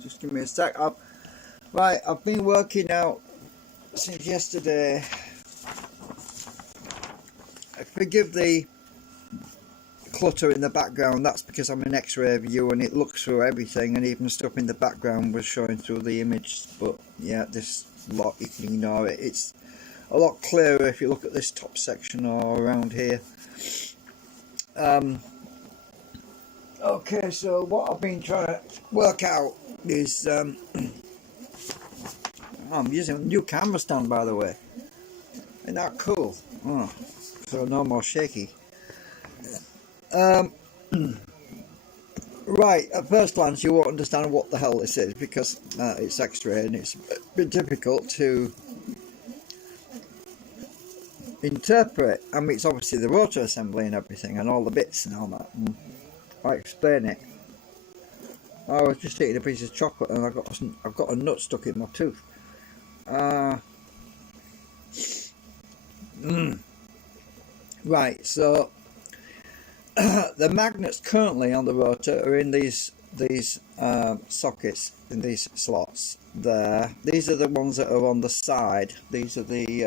Just give me a sec. I've been working out since yesterday. Forgive the clutter in the background, that's because I'm an X-ray view and it looks through everything, and even stuff in the background was showing through the image. But yeah, this lot, you can ignore it. It's a lot clearer if you look at this top section or around here. Okay, so what I've been trying to work out is I'm using a new camera stand, by the way. Isn't that cool? Oh, so no more shaky. Right, at first glance you won't understand what the hell this is because it's X-ray and it's a bit difficult to interpret. I mean, it's obviously the rotor assembly and everything and all the bits and all that. And I explain it. I was just eating a piece of chocolate and I've got a nut stuck in my tooth. Right, so the magnets currently on the rotor are in these sockets, in these slots there. These are the ones that are on the side. These are the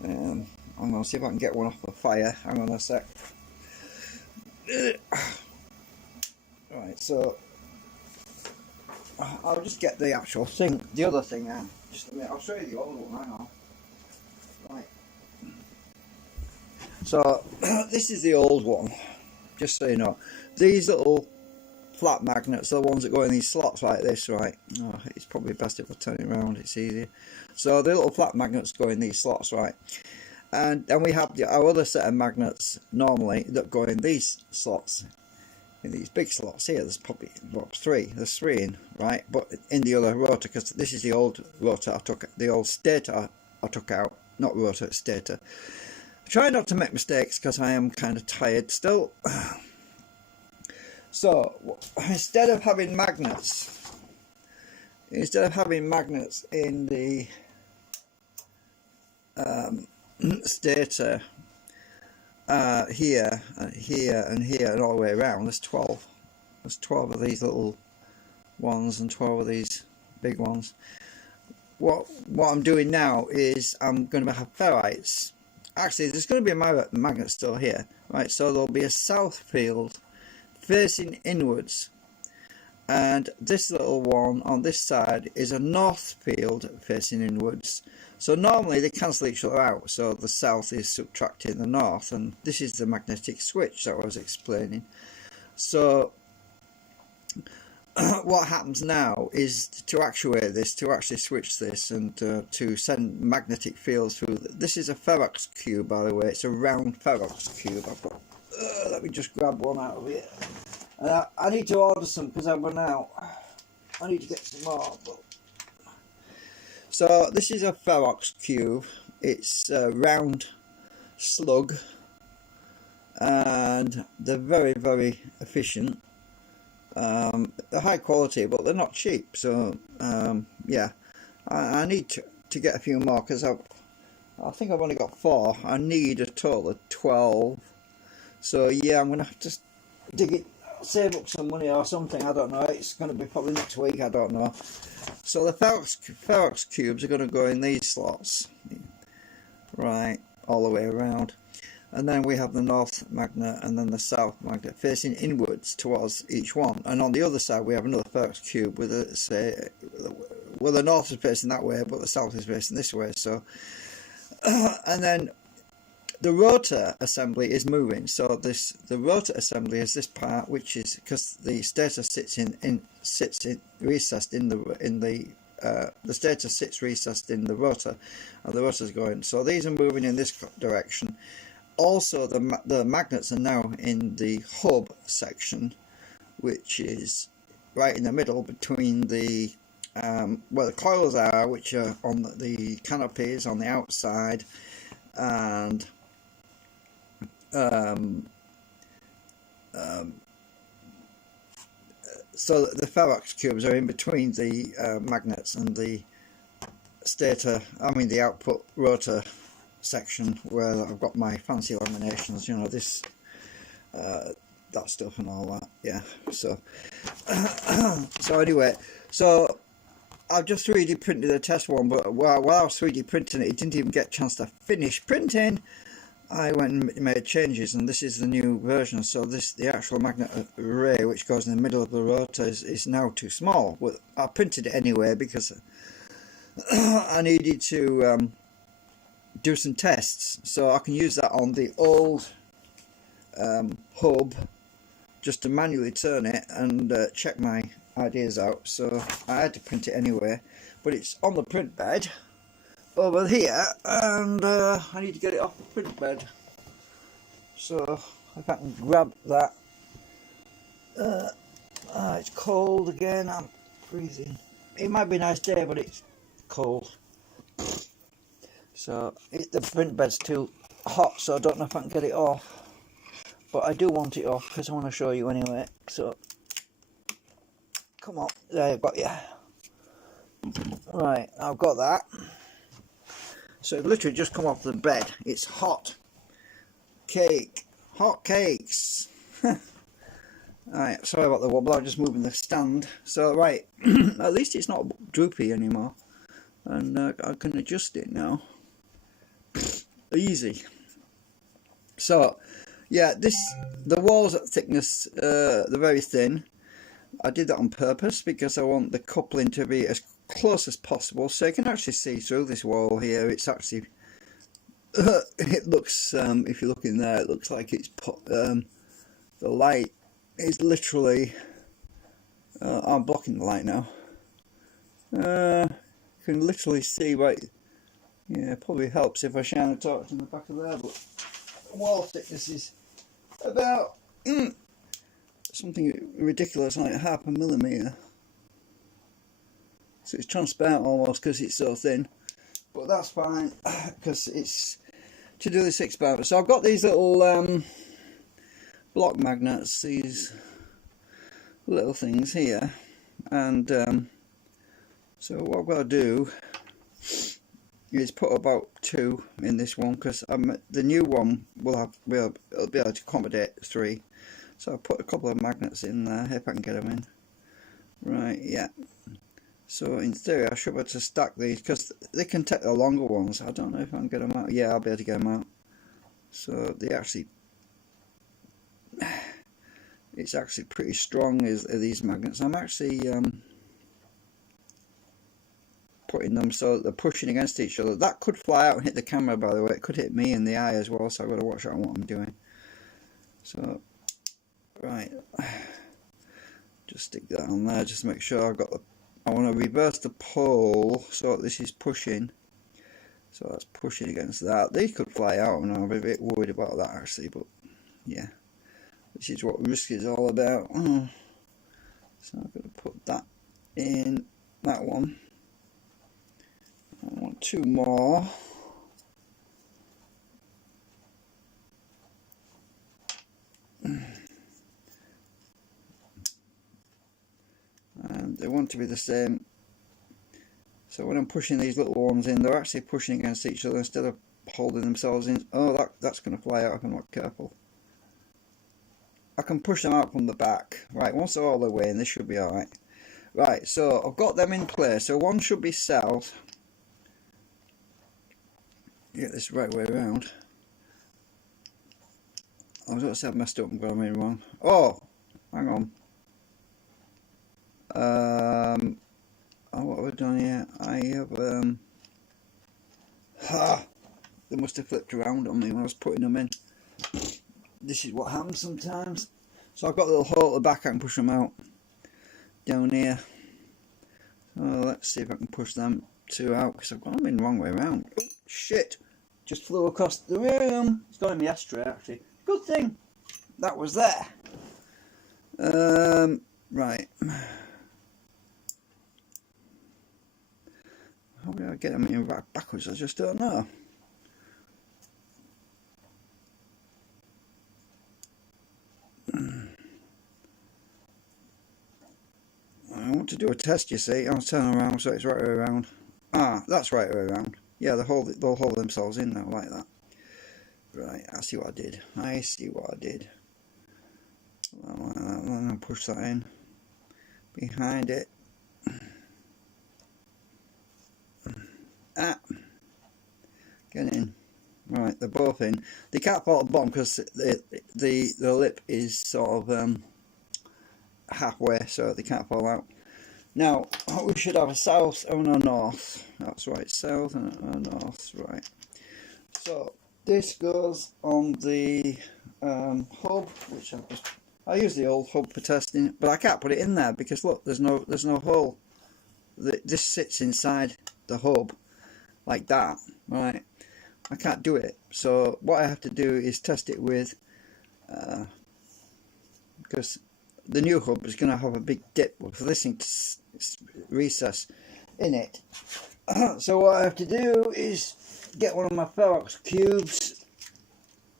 I'm going to see if I can get one off the fire. Hang on a sec. Right, so I'll just get the actual thing, the other thing out. Just a minute, I'll show you the old one. Hang on. Right. So this is the old one, just so you know. These little flat magnets are the ones that go in these slots like this, right? Oh, it's probably best if I turn it around, it's easier. So the little flat magnets go in these slots, right? And then we have our other set of magnets normally that go in these slots, in these big slots here. There's probably there's three in, right? But in the other rotor, because this is the old rotor I took, the old stator I took out, not rotor, stator. Try not to make mistakes because I am kind of tired still. So instead of having magnets in the stator here and here and here and all the way around, there's 12 of these little ones and 12 of these big ones. What I'm doing now is I'm going to have ferrites. Actually, there's going to be a magnet still here, right? So there'll be a south field facing inwards, and this little one on this side is a north field facing inwards. So normally they cancel each other out, so the south is subtracting the north, and this is the magnetic switch that I was explaining. So what happens now is to actuate this, to actually switch this, and to send magnetic fields through. This is a ferrox cube, by the way. It's a round ferrox cube. I've got. Let me just grab one out of here. I need to order some because I've run out. I need to get some more. So this is a ferrox cube. It's a round slug, and they're very, very efficient. They're high quality, but they're not cheap. So yeah, I need to get a few more because I think I've only got 4. I need a total of 12. So yeah, I'm gonna have to dig it, save up some money or something. I don't know. It's gonna be probably next week. I don't know. So the ferrox cubes are gonna go in these slots, right, all the way around. And then we have the north magnet and then the south magnet facing inwards towards each one. And on the other side we have another ferrox cube with the north is facing that way, but the south is facing this way. So, and then the rotor assembly is moving. So the rotor assembly is this part, which is because the stator sits recessed in the stator sits recessed in the rotor, and the rotor's going. So these are moving in this direction. Also, the magnets are now in the hub section, which is right in the middle between the where the coils are, which are on the canopies on the outside, and so the ferrox cubes are in between the magnets and the stator. I mean the output rotor section where I've got my fancy laminations. You know, this that stuff and all that. Yeah. So so anyway, so I've just 3D printed a test one, but while I was 3D printing it, it didn't even get a chance to finish printing. I went and made changes, and this is the new version. So the actual magnet array which goes in the middle of the rotor is now too small. But I printed it anyway because I needed to do some tests, so I can use that on the old hub just to manually turn it and check my ideas out. So I had to print it anyway, but it's on the print bed over here, and I need to get it off the print bed. So if I can grab that. It's cold again. I'm freezing. It might be a nice day, but it's cold. So the print bed's too hot, so I don't know if I can get it off. But I do want it off because I want to show you anyway. So come on, there, I've got you. Right, I've got that. So it literally just come off the bed. It's hot cake, hot cakes. Right, sorry about the wobble. I'm just moving the stand. So right, at least it's not droopy anymore, and I can adjust it now. Easy. So yeah, the walls at thickness, they're very thin. I did that on purpose because I want the coupling to be as close as possible, so you can actually see through this wall here. It's actually it looks, if you look in there, it looks like it's put, the light is literally I'm blocking the light now. You can literally see, right? Yeah, it probably helps if I shine a torch in the back of there, but the wall thickness is about something ridiculous like 0.5 millimetre. So it's transparent almost because it's so thin, but that's fine because it's to do this experiment. So I've got these little block magnets, these little things here, and so what I've got to do is put about 2 in this one, because the new one will be able to accommodate 3. So I'll put a couple of magnets in there if I can get them in. Right, yeah. So in theory I should be able to stack these, because they can take the longer ones. I don't know if I can get them out. Yeah, I'll be able to get them out. So they actually, it's actually pretty strong, is these magnets. I'm actually putting them so that they're pushing against each other. That could fly out and hit the camera, by the way. It could hit me in the eye as well, so I've got to watch out on what I'm doing. So right, just stick that on there, just to make sure I've got the, I want to reverse the pole so this is pushing, so that's pushing against that. These could fly out, and I'm a bit worried about that actually, but yeah, this is what risk is all about. So I'm going to put that in that one. I want 2 more. And they want to be the same, so when I'm pushing these little ones in, they're actually pushing against each other instead of holding themselves in. Oh, that's going to fly out if I'm not careful. I can push them out from the back. Right, once they're all the way in, this should be alright. Right, so I've got them in place. So one should be south. Get this right way around. I was going to say I've messed up and got them in wrong. Oh, hang on. Oh, what have I done here? I have they must have flipped around on me when I was putting them in. This is what happens sometimes. So I've got a little hole at the back, I can push them out down here. So let's see if I can push them 2 out, because I've got them in the wrong way around. Oh, shit! Just flew across the room. It's got in the ashtray actually. Good thing that was there. Right. How do I get them in backwards? I just don't know. I want to do a test, you see. I'll turn around so it's right way around. Ah, that's right way around. Yeah, they'll hold themselves in now like that. Right, I see what I did. I see what I did. I'm going to push that in behind it. Get in. Right, they're both in. They can't fall at the bottom because the lip is sort of halfway, so they can't fall out. Now we should have a south and a north. That's right, south and a north. Right. So this goes on the hub, which I use the old hub for testing, but I can't put it in there because look, there's no hole. This sits inside the hub like that, right? I can't do it. So what I have to do is test it with, because the new hub is going to have a big dip for this thing to recess in it. So what I have to do is get one of my Ferox cubes,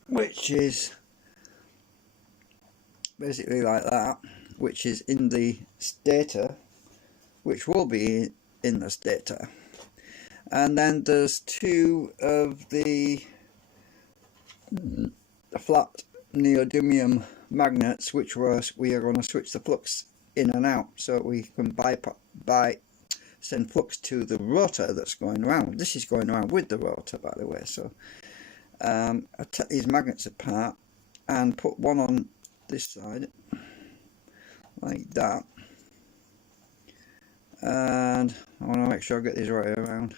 which is basically like that, which is in the stator, which will be in the stator. And then there's two of the flat neodymium magnets, which we are going to switch the flux in and out, so we can send flux to the rotor that's going around. This is going around with the rotor, by the way. So I take these magnets apart and put one on this side like that, and I want to make sure I get these right around.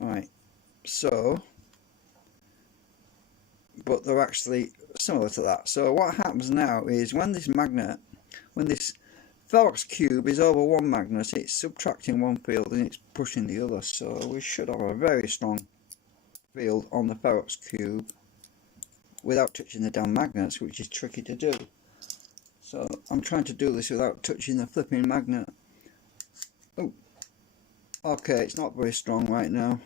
Right, so, but they're actually similar to that. So what happens now is when this Ferox cube is over one magnet, it's subtracting one field and it's pushing the other. So we should have a very strong field on the Ferox cube without touching the damn magnets, which is tricky to do. So I'm trying to do this without touching the flipping magnet. Oh, okay, it's not very strong right now.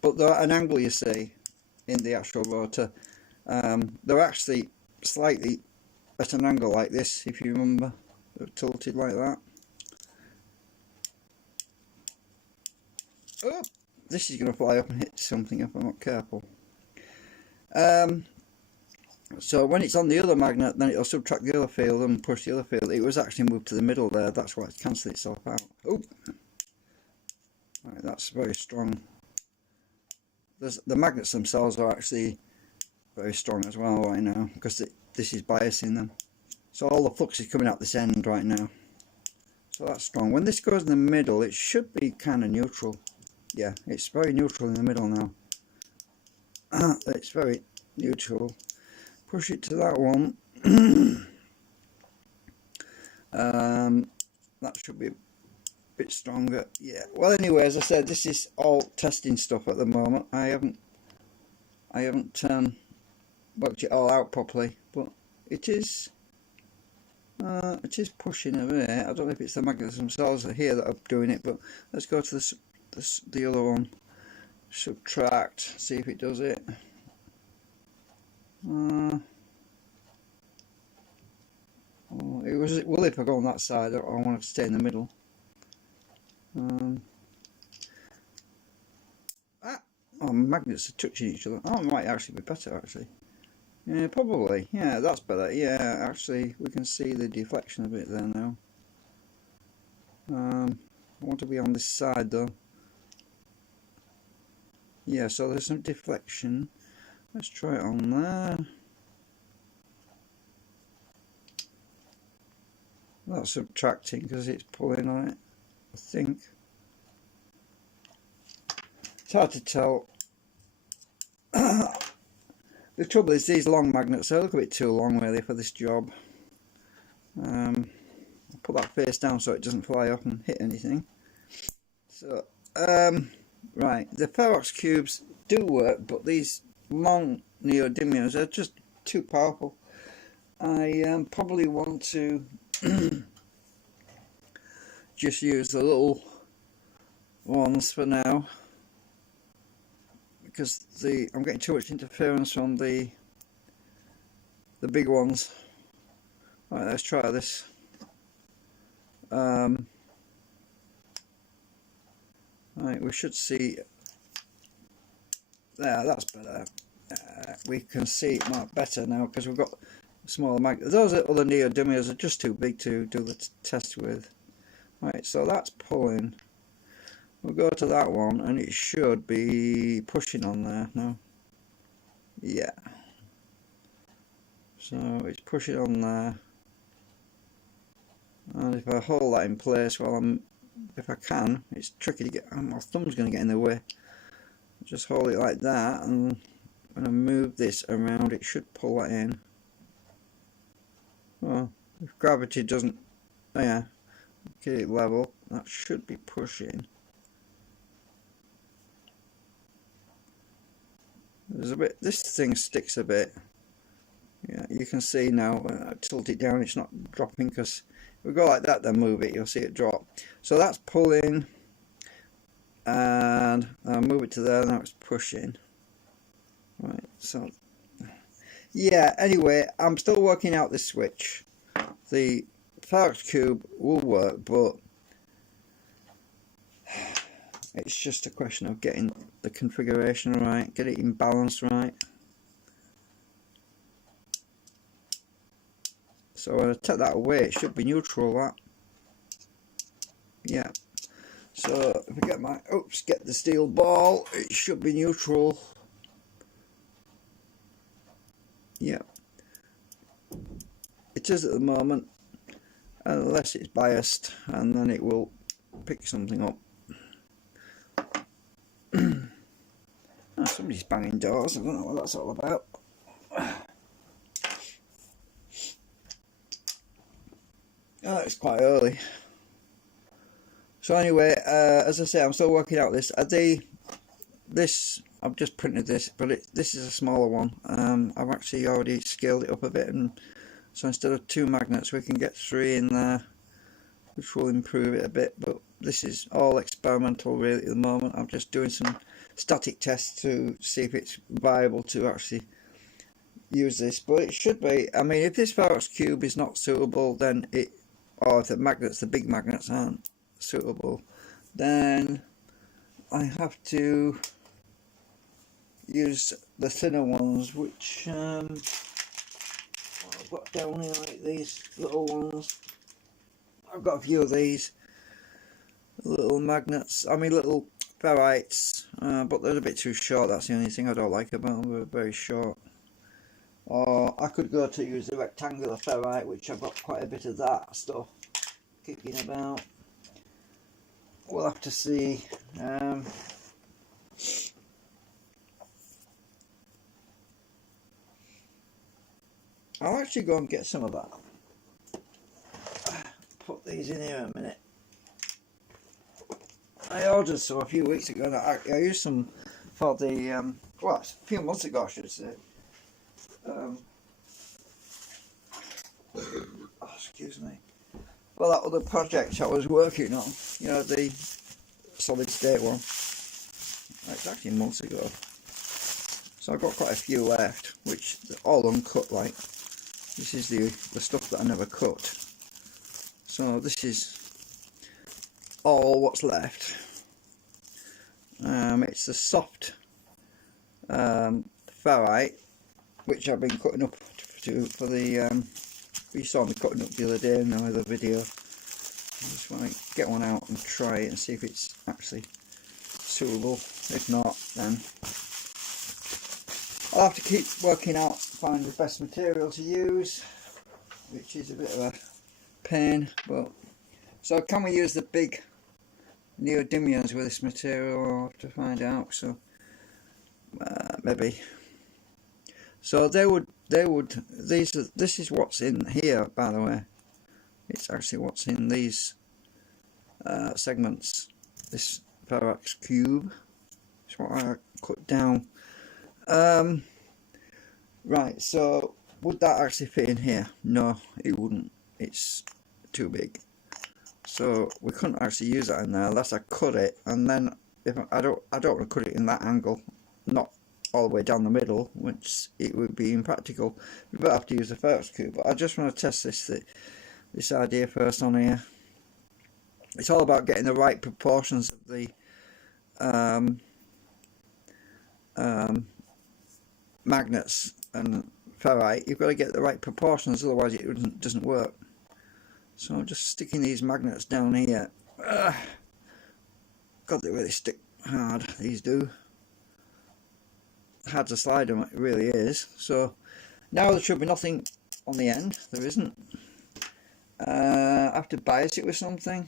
But they're at an angle, you see, in the actual rotor. They're actually slightly at an angle like this, if you remember. They're tilted like that. Oh, this is going to fly up and hit something if I'm not careful. So when it's on the other magnet, then it'll subtract the other field and push the other field. It was actually moved to the middle there, that's why it's cancelled itself out. Oh, right, that's very strong. The magnets themselves are actually very strong as well right now, because this is biasing them. So all the flux is coming out this end right now. So that's strong. When this goes in the middle, it should be kind of neutral. Yeah, it's very neutral in the middle now. It's very neutral. Push it to that one. That should be a bit stronger. Yeah. Well, anyway, as I said, this is all testing stuff at the moment. I haven't worked it all out properly, but it is pushing a bit. I don't know if it's the magnets themselves here that are doing it, but let's go to the other one. Subtract. See if it does it. It will if I go on that side. I want to stay in the middle. Magnets are touching each other. Oh, it might actually be better, actually. Yeah, probably. Yeah, that's better. Yeah, actually, we can see the deflection a bit there now. I want to be on this side, though. Yeah, so there's some deflection. Let's try it on there. That's subtracting because it's pulling on it, I think. It's hard to tell. The trouble is these long magnets, they look a bit too long really for this job. I'll put that face down so it doesn't fly up and hit anything. So, right, the Ferox cubes do work, but these long neodymiums are just too powerful. I probably want to just use the little ones for now, because I'm getting too much interference from the big ones. Right, let's try this. Right, we should see there, that's better. we can see it much better now because we've got smaller magnets. Those other neodymiums are just too big to do the test with. Right, so that's pulling. We'll go to that one and it should be pushing on there now. Yeah. So it's pushing on there. And if I hold that in place while if I can, it's tricky to get, my thumb's going to get in the way. Just hold it like that, and when I move this around it should pull that in. Well, if gravity doesn't, oh yeah, get it level, that should be pushing. There's a bit, this thing sticks a bit. Yeah, you can see now when I tilt it down it's not dropping, because if we go like that then move it, you'll see it drop. So that's pulling, and I'll move it to there, now it's pushing. Right, so yeah, anyway, I'm still working out this switch. The Pharaox cube will work, but it's just a question of getting the configuration right, get it in balance right. So when I take that away, it should be neutral, that. Yeah. So if I get my, get the steel ball, it should be neutral. Yeah. It is at the moment, unless it's biased, and then it will pick something up. Oh, somebody's banging doors, I don't know what that's all about. Oh, it's quite early. So anyway, as I say, I'm still working out this. This I've just printed this, but this is a smaller one. I've actually already scaled it up a bit, and so instead of 2 magnets, we can get 3 in there, which will improve it a bit. But this is all experimental really at the moment. I'm just doing some static tests to see if it's viable to actually use this. But it should be. I mean, if this Pharaox cube is not suitable, then or if the magnets, the big magnets, aren't suitable, then I have to use the thinner ones, which I've got down here, like these little ones. I've got a few of these little magnets, I mean little ferrites, but they're a bit too short. That's the only thing I don't like about them, they're very short. Or I could go to use the rectangular ferrite, which I've got quite a bit of that stuff kicking about. We'll have to see. I'll actually go and get some of that. Put these in here a minute. I ordered some a few weeks ago. I used some for the well, a few months ago I should say. Oh, excuse me. Well, that other project I was working on, you know, the solid state one. It's actually months ago. So I've got quite a few left, which are all uncut. Like this is the stuff that I never cut. So this is all what's left. It's the soft ferrite, which I've been cutting up for the. You saw me cutting up the other day in another video. I just want to get one out and try it and see if it's actually suitable. If not, then I'll have to keep working out, find the best material to use, which is a bit of a pain. But so can we use the big neodymiums with this material? I'll have to find out. So maybe. So this is what's in here, by the way. It's actually what's in these segments. This Pharaox cube is what I cut down. Right, so would that actually fit in here? No, it wouldn't. It's too big. So we couldn't actually use that in there unless I cut it, and then if I don't want to cut it in that angle, not all the way down the middle, which it would be impractical. We might have to use the Pharaox cube, but I just want to test this idea first on here. It's all about getting the right proportions of magnets and ferrite, you've got to get the right proportions, otherwise it doesn't work. So I'm just sticking these magnets down here. God, they really stick hard, these do. Hard to slide them, it really is. So now there should be nothing on the end, there isn't. I have to bias it with something.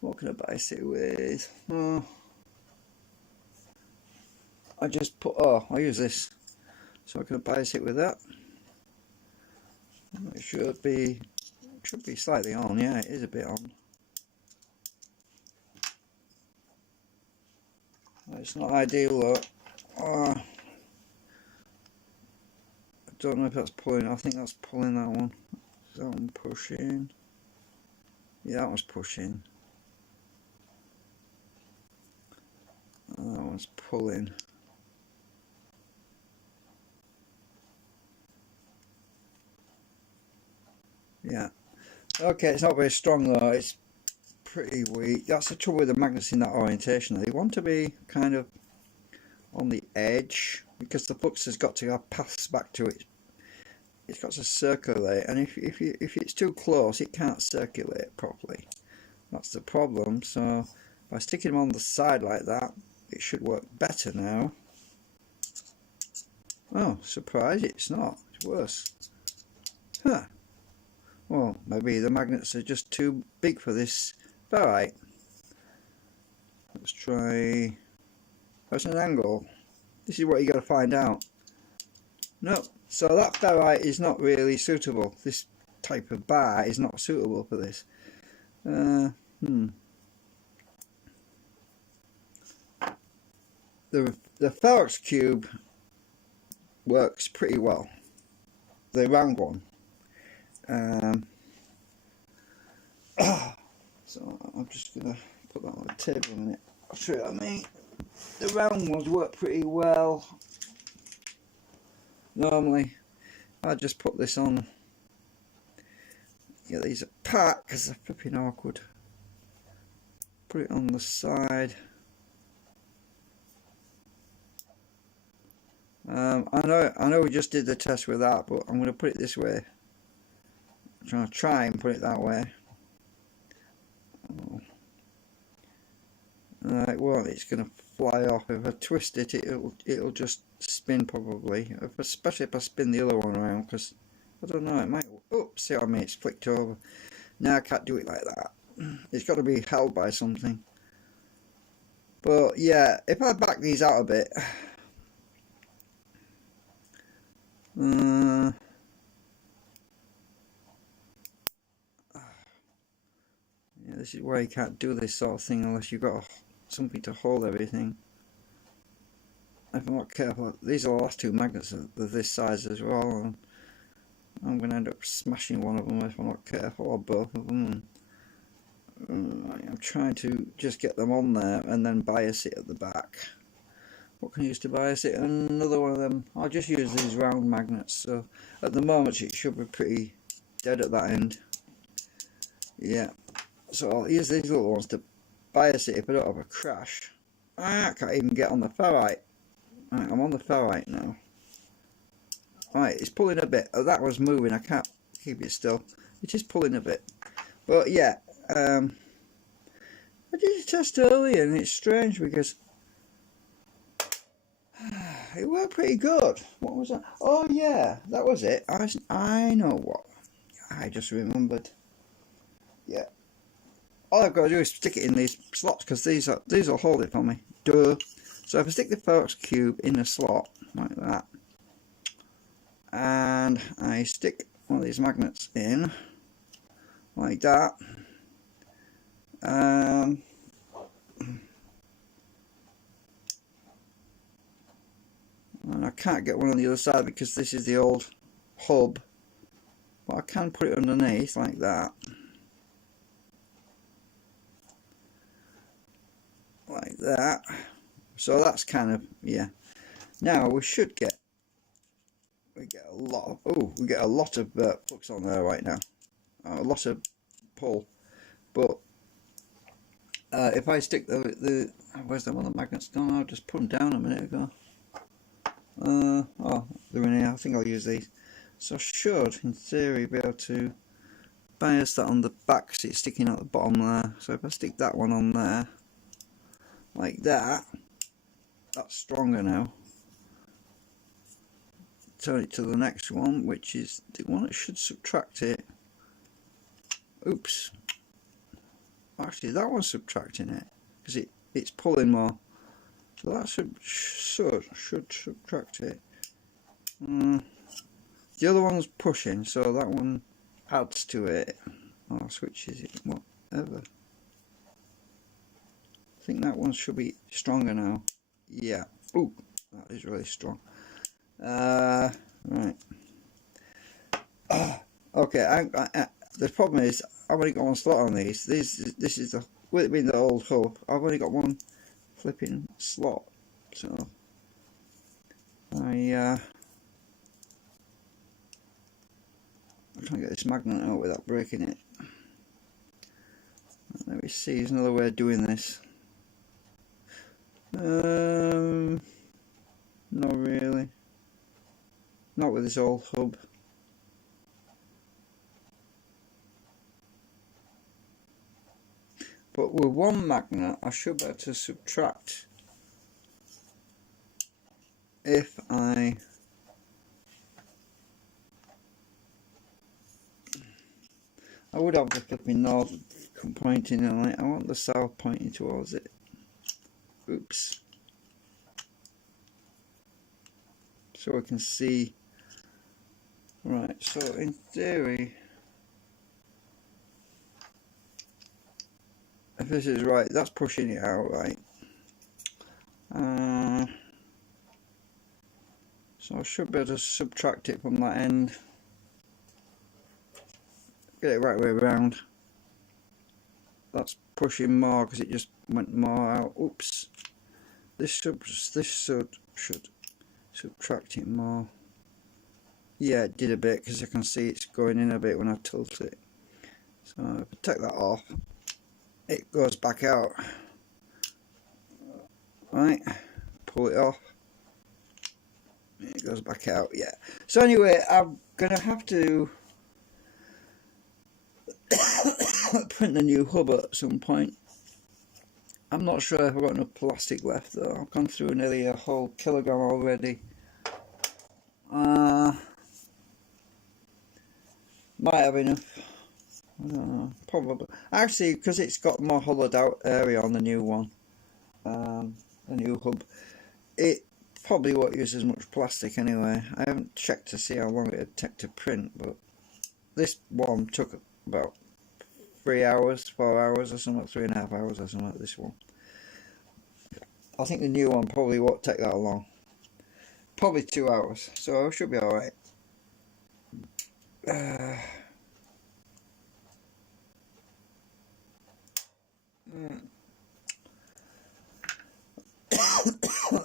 What can I bias it with? I just put, I use this. So I can bias it with that. It should be slightly on, yeah, it is a bit on. It's not ideal though. I don't know if that's pulling, I think that's pulling that one. Is that one pushing? Yeah, that one's pushing. That one's pulling. Yeah. Okay, it's not very strong though, it's pretty weak. That's the trouble with the magnets in that orientation. They want to be kind of on the edge because the flux has got to have paths back to it. It's got to circulate, and if it's too close, it can't circulate properly. That's the problem. So by sticking them on the side like that, it should work better now. Oh, surprise! It's not. It's worse. Huh. Well, maybe the magnets are just too big for this ferrite. Let's try. That's an angle. This is what you got to find out. No, so that ferrite is not really suitable. This type of bar is not suitable for this. The Ferox cube works pretty well. The round one. So I'm just gonna put that on the table a minute. I'll show you what I mean. The round ones work pretty well. Normally I just put this on, get these apart because they're flipping awkward. Put it on the side. I know we just did the test with that, but I'm going to put it this way. I'm trying to try and put it that way. It won't. It's going to fly off. If I twist it, it'll just spin probably. Especially if I spin the other one around, because I don't know. It might. Oh, see what I mean? It's flicked over. Now I can't do it like that. It's got to be held by something. But yeah, if I back these out a bit. Yeah, this is why you can't do this sort of thing unless you've got something to hold everything. If I'm not careful, these are the last two magnets of this size as well, and I'm going to end up smashing one of them if I'm not careful, or both of them. I'm trying to just get them on there and then bias it at the back. What can I use to bias it? Another one of them. I'll just use these round magnets. So at the moment it should be pretty dead at that end. Yeah. So I'll use these little ones to bias it if I don't have a crash. I can't even get on the ferrite. Right, I'm on the ferrite now. Right, it's pulling a bit. Oh, that was moving. I can't keep it still. It is pulling a bit. But yeah, I did a test earlier and it's strange because it worked pretty good. What was that? Oh yeah, that was it. I know what. I just remembered. Yeah. All I've got to do is stick it in these slots because these will hold it for me. Duh. So if I stick the Ferox cube in a slot like that, and I stick one of these magnets in like that, and I can't get one on the other side because this is the old hub, but I can put it underneath like that. Like that. So that's kind of, yeah. Now we get a lot of flux on there right now, a lot of pull. But if I stick the where's the one of the magnets gone? I just put them down a minute ago. Oh, they're in here. I think I'll use these. So I should, in theory, be able to bias that on the back because it's sticking out the bottom there. So if I stick that one on there, like that, that's stronger now. Turn it to the next one, which is the one that should subtract it. Oops. Actually, that one's subtracting it because it's pulling more. So that should subtract it. The other one's pushing, so that one adds to it or switches it, whatever. I think that one should be stronger now. Yeah. Ooh, that is really strong. Right. Okay. The problem is I've only got one slot on these. This is the, with it being the old hub, I've only got one flipping slot. So I try and get this magnet out without breaking it. Let me see, there's another way of doing this. Not really. Not with this old hub. But with one magnet I should be able to subtract if I would have the flipping north pointing on it. I want the south pointing towards it. Oops. So we can see. Right, so in theory, if this is right, that's pushing it out, right? So I should be able to subtract it from that end. Get it right way around. That's pushing more because it just went more out. Oops. This should subtract it more. Yeah, it did a bit because I can see it's going in a bit when I tilt it. So if I take that off, it goes back out. Right, pull it off. It goes back out, yeah. So anyway, I'm gonna have to print a new hub at some point. I'm not sure if I've got enough plastic left though. I've gone through nearly a whole kilogram already. Might have enough. I don't know, probably. Actually, because it's got more hollowed out area on the new one, the new hub, it probably won't use as much plastic anyway. I haven't checked to see how long it would take to print, but this one took about 3 hours, 4 hours or something, 3.5 hours or something like this one. I think the new one probably won't take that long. Probably 2 hours, so I should be alright.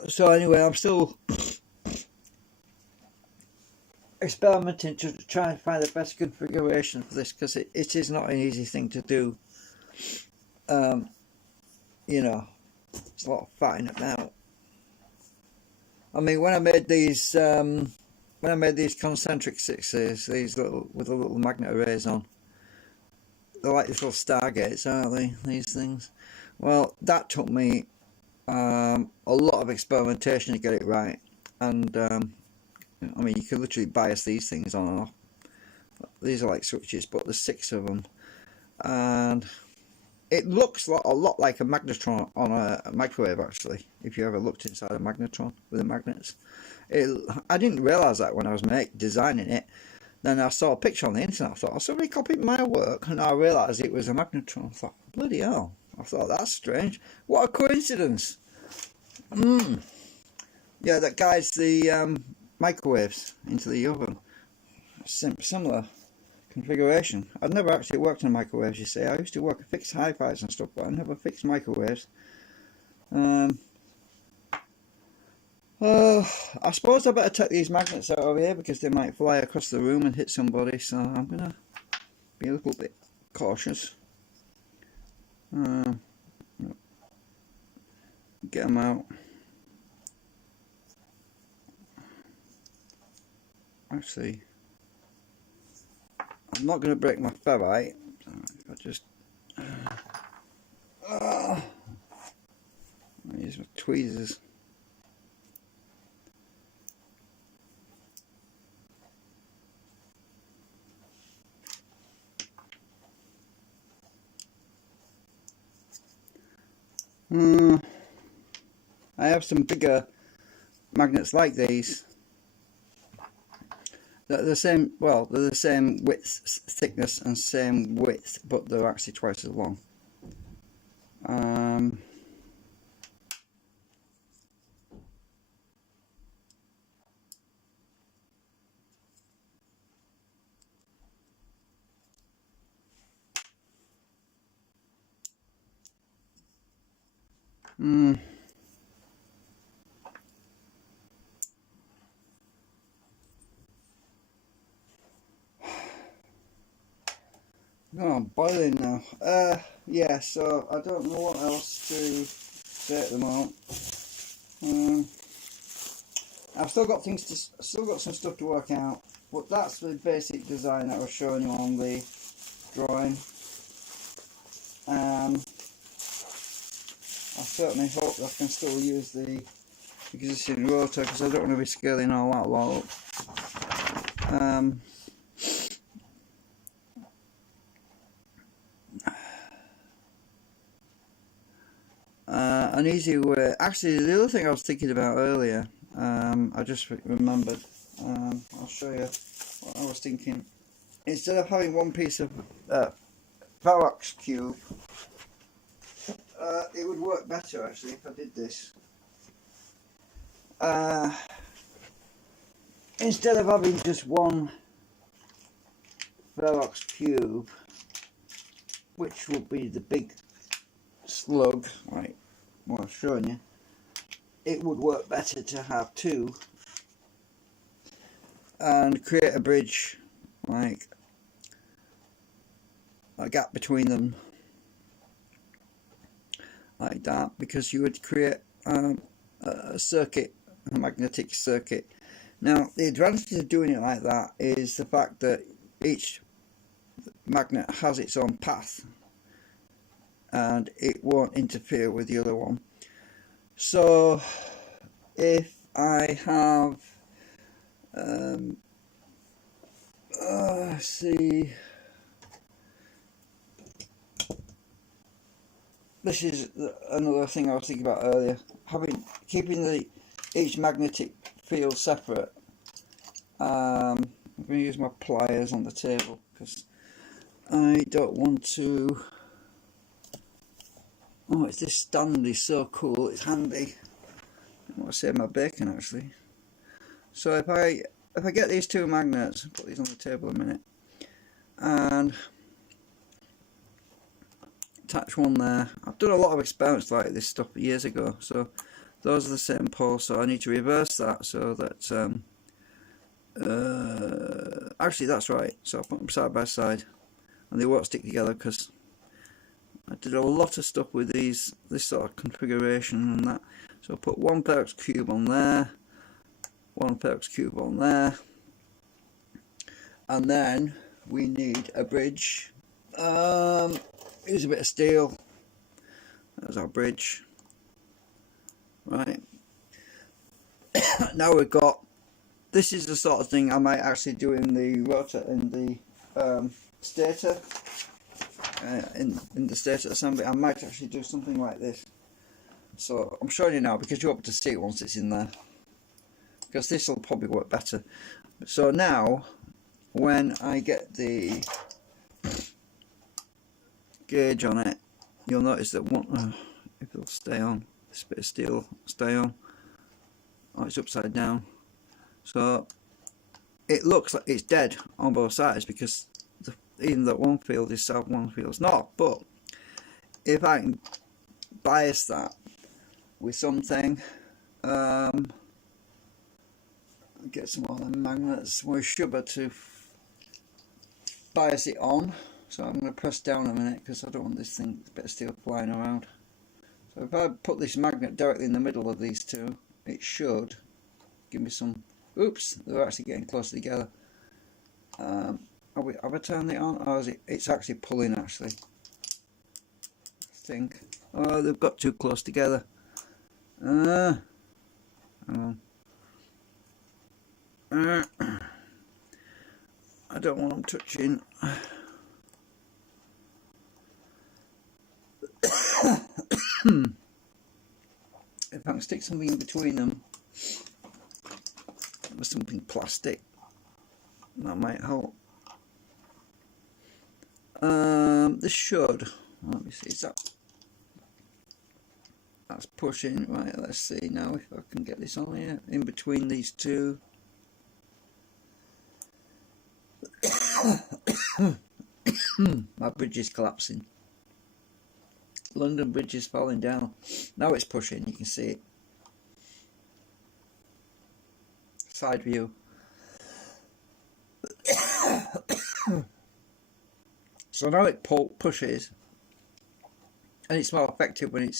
So anyway, I'm still experimenting to try and find the best configuration for this because it is not an easy thing to do. You know, it's a lot of fatting it out. I mean, when I made these concentric sixes, these little with the little magnet arrays on, they're like little stargates, aren't they? These things. Well, that took me a lot of experimentation to get it right, and I mean, you can literally bias these things on and off. These are like switches, but there's 6 of them, and it looks a lot like a magnetron on a microwave. Actually, if you ever looked inside a magnetron with the magnets, I didn't realise that when I was designing it. Then I saw a picture on the internet. I thought, oh, somebody copied my work, and I realised it was a magnetron. I thought, bloody hell! I thought, that's strange. What a coincidence! Yeah, that guides the microwaves into the oven. Similar configuration. I've never actually worked on microwaves, you see. I used to work at fixed hi-fis and stuff, but I never fixed microwaves. I suppose I better take these magnets out over here because they might fly across the room and hit somebody, so I'm gonna be a little bit cautious. Get them out. actually, I'm not going to break my ferrite. If I just use my tweezers. I have some bigger magnets like these. They're the same. Well, they're the same width, thickness, and same width, but they're actually twice as long. No, I'm boiling now. Yeah, so I don't know what else to say at the moment. I've still got some stuff to work out, but that's the basic design that I was showing you on the drawing. I certainly hope I can still use the existing rotor, because I don't want to be scaling all that lot up. An easy way. Actually, the other thing I was thinking about earlier, I just remembered. I'll show you what I was thinking. Instead of having one piece of Varrox cube, it would work better actually if I did this. Instead of having just one Varrox cube, which would be the big slug, like what I've shown you, it would work better to have two and create a bridge, like a gap between them, like that, because you would create a circuit, a magnetic circuit. Now, the advantage of doing it like that is the fact that each magnet has its own path and it won't interfere with the other one. So if I have see, this is another thing I was thinking about earlier, keeping each magnetic field separate. I'm going to use my pliers on the table because I don't want to. Oh, it's this stand is so cool, it's handy. I want to save my bacon actually. So if I get these two magnets, put these on the table a minute, and attach one there. I've done a lot of experiments like this stuff years ago, so those are the same poles, so I need to reverse that so that actually that's right, so I'll put them side by side and they won't stick together, because I did a lot of stuff with this sort of configuration and that. So I'll put one Varrox cube on there, one Varrox cube on there, and then we need a bridge. Use a bit of steel. There's our bridge. Right. Now we've got. This is the sort of thing I might actually do in the rotor, in the stator. In the stator assembly, I might actually do something like this. So I'm showing you now because you're able to see it once it's in there, because this will probably work better. So now when I get the gauge on it, you'll notice that if it'll stay on, this bit of steel will stay on. Oh, it's upside down, so it looks like it's dead on both sides, because even though one field is south, one field's not. But if I can bias that with something, get some other magnets with sugar to bias it on. So I'm going to press down a minute because I don't want this bit of steel flying around. So if I put this magnet directly in the middle of these two, it should give me some Oops, they're actually getting closer together. Have I turned it on? Or is it? It's actually pulling actually. I think. Oh, they've got too close together. Hang on. I don't want them touching. If I can stick something in between them with something plastic, that might help. This should. Let me see. Is that's pushing. Right. Let's see now if I can get this on here in between these two. My bridge is collapsing. London Bridge is falling down. Now it's pushing, you can see it. Side view. So now it pushes, and it's more effective when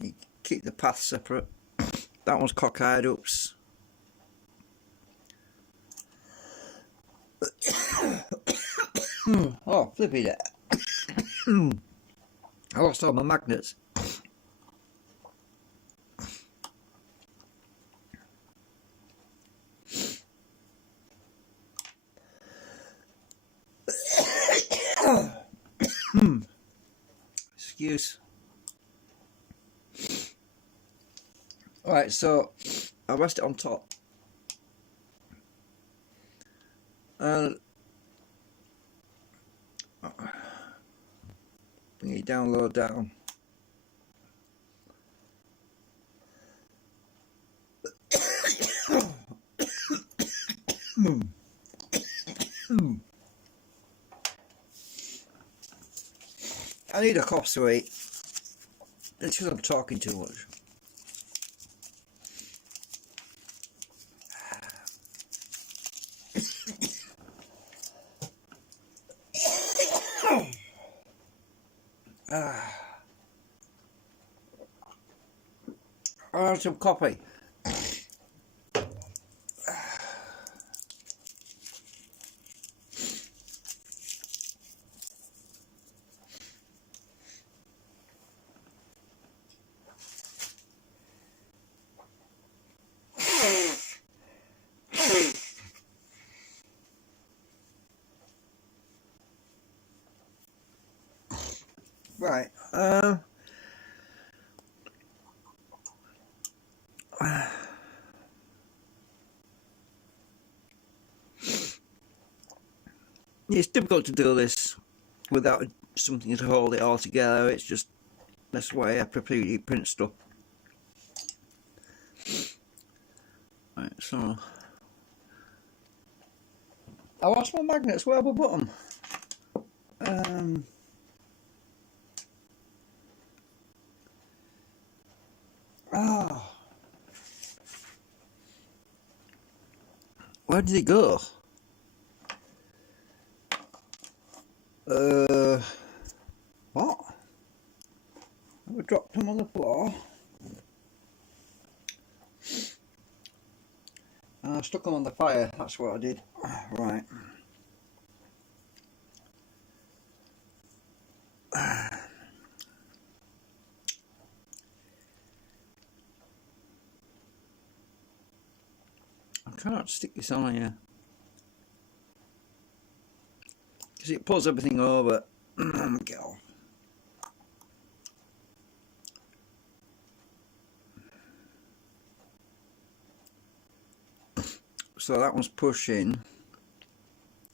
you keep the path separate. That one's cockeyed, oops. Oh, flippy there. I lost all my magnets. Excuse. Alright, so I rest it on top. And bring it down, low down. I need a cough sweet. It's because I'm talking too much. I want some coffee. Right. It's difficult to do this without something to hold it all together. It's just that's why I prefer to print stuff. Right, so I lost my magnets. Where have I put them? Where did it go? What? I dropped them on the floor. I stuck them on the fire, that's what I did. Right. I'm trying not to stick this on here, because it pulls everything over. Get off. So that one's pushing.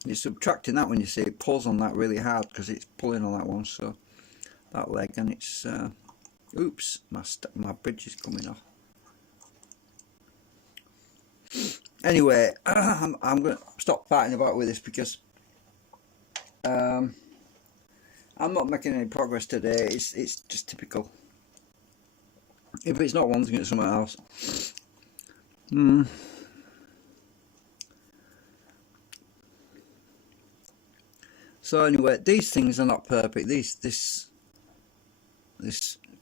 You're subtracting that one, you see, it pulls on that really hard because it's pulling on that one. So that leg, and it's oops, my bridge is coming off. Anyway, I'm going to stop fighting about with this because I'm not making any progress today. It's just typical. If it's not one thing, it's something else. So anyway, these things are not perfect. This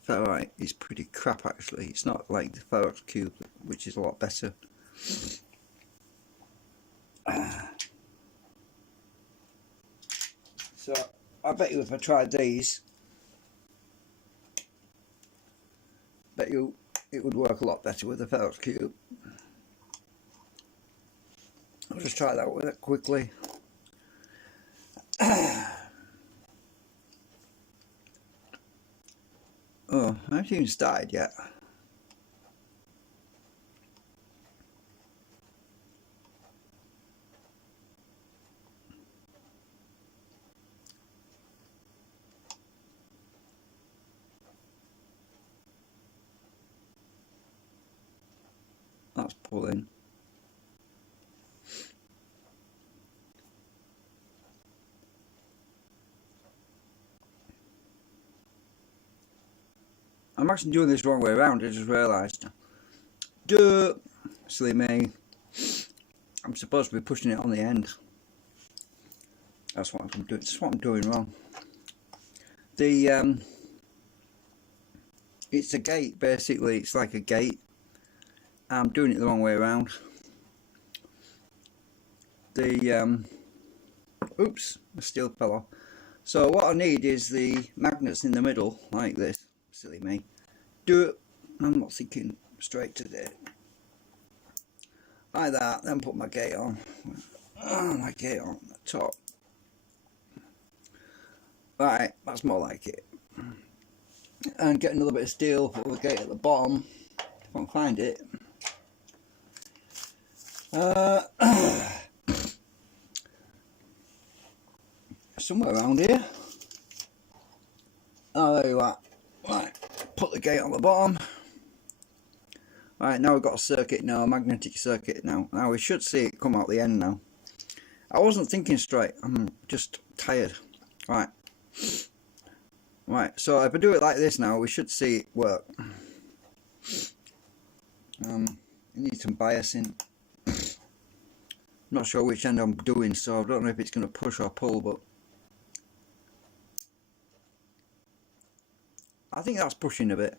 ferrite is pretty crap actually. It's not like the Ferox cube, which is a lot better. So I bet you if I tried these, bet you it would work a lot better with the felt cube. I'll just try that with it quickly. Oh, I haven't even started yet. That's pulling. I'm actually doing this wrong way around, I just realised. Duh! Silly me. I'm supposed to be pushing it on the end. That's what I'm doing. That's what I'm doing wrong. The it's a gate basically. It's like a gate. I'm doing it the wrong way around. The oops, the steel fell off. So what I need is the magnets in the middle, like this. Silly me. Do it. I'm not thinking straight to it. Like that. Then put my gate on. Oh, my gate on the top. Right, that's more like it. And get another bit of steel for the gate at the bottom. If I can find it. Somewhere around here. Oh, there you are. Right, put the gate on the bottom. Right, now we've got a circuit now, a magnetic circuit now. Now we should see it come out the end now. I wasn't thinking straight, I'm just tired. Right. Right, so if I do it like this now, we should see it work. You need some biasing. Not sure which end I'm doing, so I don't know if it's going to push or pull, but I think that's pushing a bit.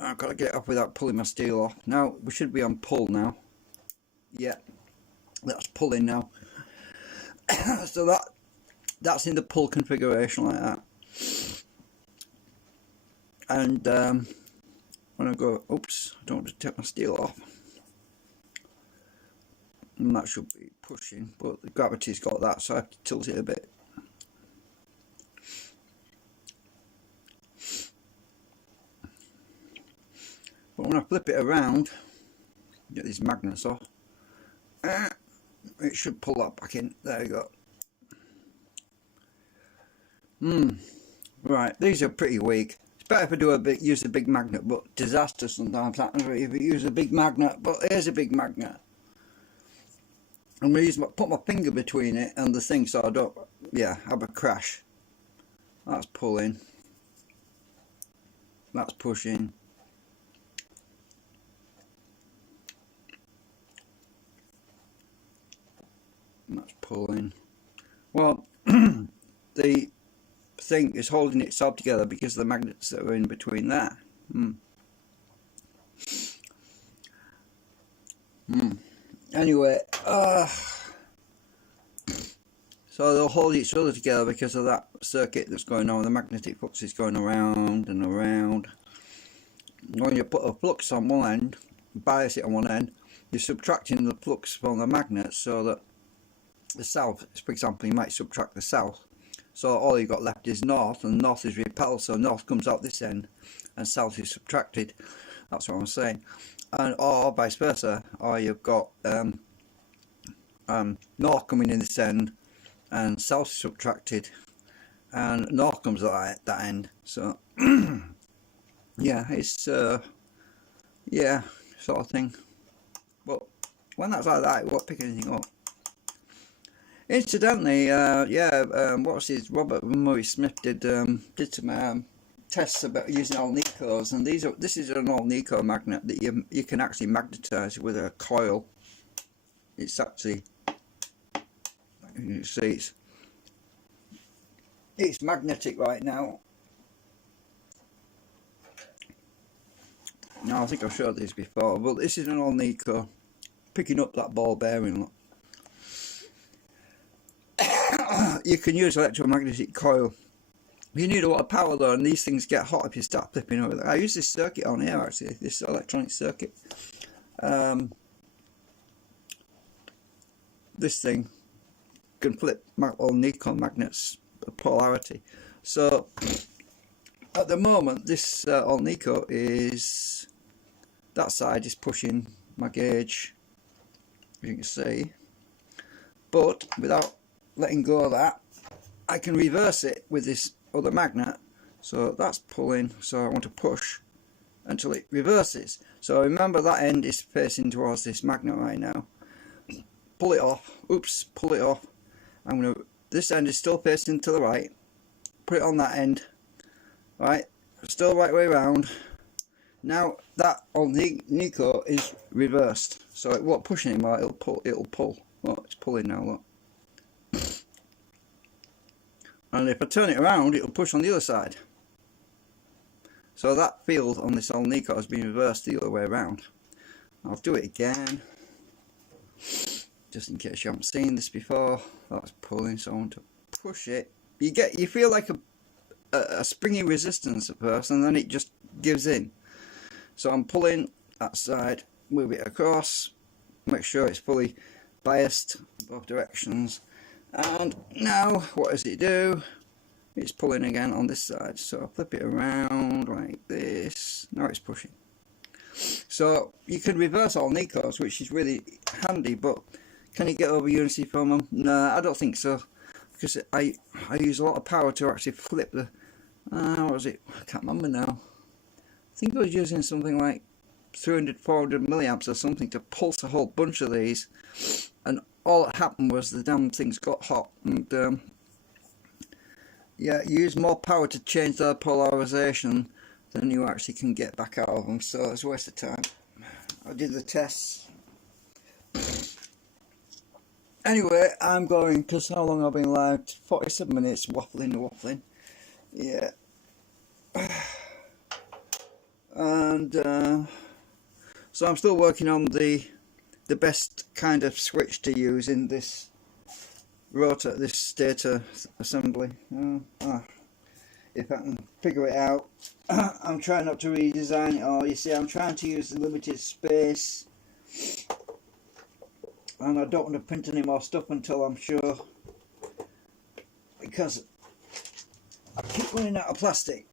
I've got to get it off without pulling my steel off. Now we should be on pull now. Yeah, that's pulling now. So that's in the pull configuration like that. And when I go, oops, I don't want to take my steel off. And that should be pushing, but the gravity's got that, so I have to tilt it a bit. But when I flip it around, get these magnets off, it should pull that back in. There you go. Right, these are pretty weak. It's better if I do use a big magnet, but disaster sometimes happens if you use a big magnet. But here's a big magnet. I'm going to put my finger between it and the thing so I don't, have a crash. That's pulling. That's pushing. That's pulling. Well, the thing is holding itself together because of the magnets that are in between there. Anyway, so they'll hold each other together because of that circuit that's going on. The magnetic flux is going around and around. When you put a flux on one end, bias it on one end, you're subtracting the flux from the magnet so that the south, for example, you might subtract the south. So all you've got left is north, and north is repelled, so north comes out this end and south is subtracted. That's what I'm saying. And or vice versa, or you've got north coming in this end and south is subtracted and north comes out at that end. So yeah, it's sort of thing. But when that's like that, it won't pick anything up. Incidentally, what's his Robert Murray Smith did some tests about using Alnicos, and this is an Alnico magnet that you can actually magnetize with a coil. It's actually, you see, it's magnetic right now. Now I think I've showed this before, but this is an Alnico picking up that ball bearing. Look. You can use electromagnetic coil. You need a lot of power though, and these things get hot if you start flipping over. I use this circuit on here actually, this electronic circuit. This thing can flip all nickel magnets polarity. So at the moment this Alnico is, that side is pushing my gauge, as you can see, but without letting go of that I can reverse it with this other magnet. So that's pulling, so I want to push until it reverses. So remember that end is facing towards this magnet right now. Pull it off, oops, pull it off. I'm gonna, this end is still facing to the right, put it on that end, right, still the right way around. Now that on the Nico is reversed, so it won't push anymore, it'll pull. Look, it's pulling now, look. And if I turn it around, it'll push on the other side. So that field on this old Nico has been reversed the other way around. I'll do it again, just in case you haven't seen this before. That's pulling, so I want to push it. You feel like a springy resistance at first, and then it just gives in. So I'm pulling that side, move it across, make sure it's fully biased both directions. And now what does it do? It's pulling again on this side, so I flip it around like this. Now it's pushing. So you can reverse all Nicos, which is really handy, but can you get over unity from them? No, I don't think so, because I use a lot of power to actually flip the, what was it? I can't remember now. I think I was using something like 300, 400 milliamps or something to pulse a whole bunch of these, and all that happened was the damn things got hot, and yeah, you use more power to change their polarization than you actually can get back out of them, so it's a waste of time. I did the tests. Anyway, I'm going, because how long I've been live? 47 minutes waffling. Yeah. And so I'm still working on the best kind of switch to use in this rotor, this stator assembly. If I can figure it out. I'm trying not to redesign it all. You see, I'm trying to use the limited space, and I don't want to print any more stuff until I'm sure, because I keep running out of plastic.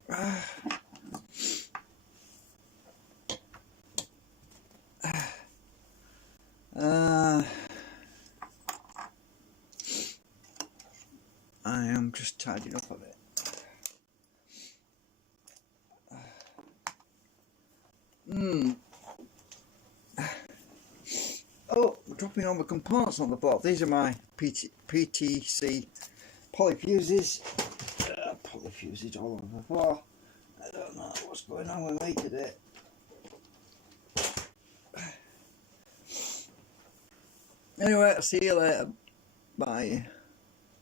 I am just tidying up a bit. Oh, dropping all the components on the board. These are my PTC polyfuses. Polyfuses all over the floor. I don't know what's going on with me today. Anyway, I'll see you later. Bye.